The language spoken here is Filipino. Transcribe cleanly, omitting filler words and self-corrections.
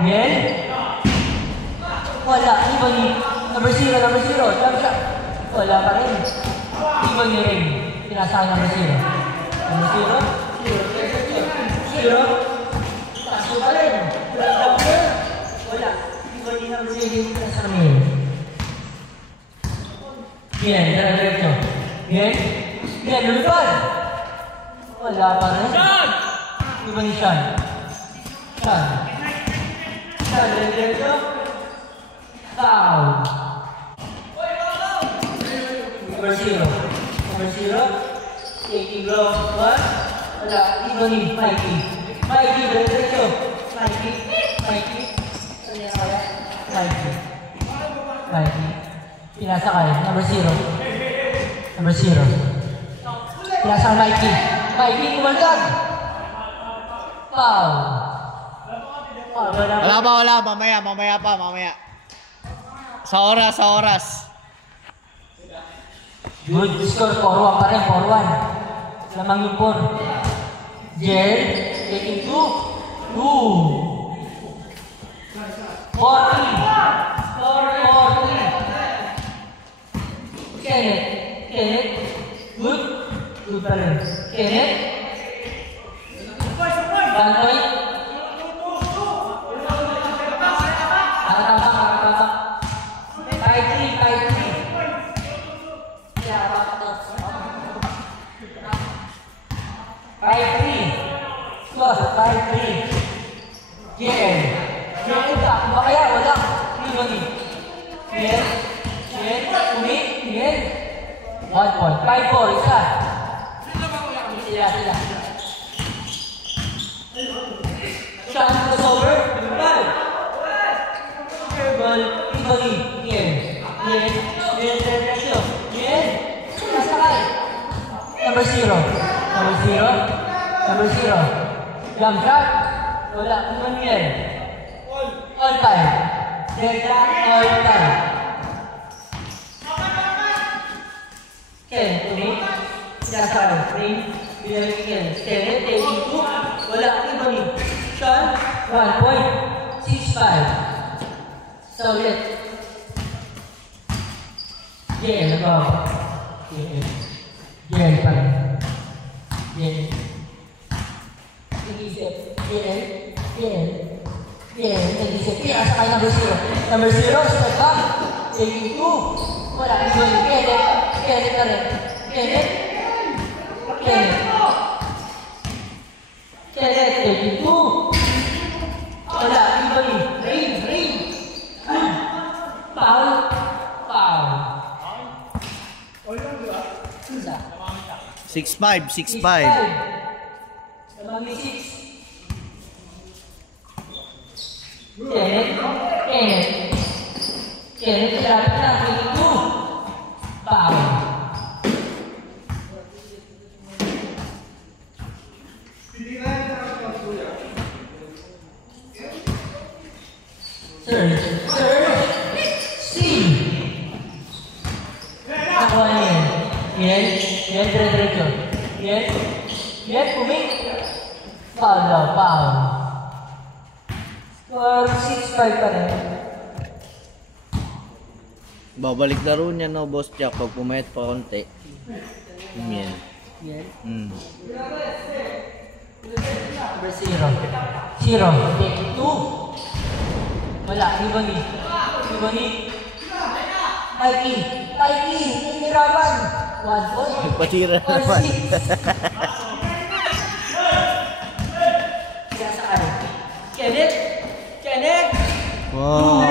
Bien. Wala. Ibony. Number 0. Jump shot. Wala pa rin. Ibony rin. Pinasang number 0. Number 0. Taso pa rin. Wala. Ibony number 0. Pinasang rin. Bien. Diretso. Bien. Lumipad. Wala pa rin. Ibony shot. Diretso. Foul. Number 0. Taking low. One. Wala. Ibony. Mikey. Diretso. Mikey. Pinasakay. Number 0. Pinasakay Mikey. Kumaldag. Foul. Wala. Mamaya pa. Sa oras. Good score. 4-1 pa rin. 4-1. Lamang yung 4. Jel. Taking 2. 40. Kenneth. Good pa rin. Kenneth. Bantoy. Tama. 5-3. Close. 5-3. JL. Ba kaya? Wala. Ibony. JL. 1 point. 5-4. Isa. Sila. Shot crossover. Ball. Ibony. Nasakay. Number 0. Jump shot. Wala. Ibony. All time. All time. Ken, Sinasakay. Kenneth, taking 2. Wala. Ibony. Shot. 1 point. 6-5. Solid. JL pa rin. Nag-isip. Pinasakay number 0. Step back. Taking 2. Wala. Ibony. Kenneth na rin. Kenneth. Taking 2. Wala. Ibony. Rain. Foul. 6-5. Lamang 6. Kenneth, lapit na. Taking 2. Foul. Diretso. Foul. Score 6-5 pa rin. Babalik laro niya no, Boss Jack, pag pumayat pa konti. Yan. Number 0. Take 2. Wala. Ibony. Mikey. Hihirapan. 1 point. Patira naman. Kenneth. Wow.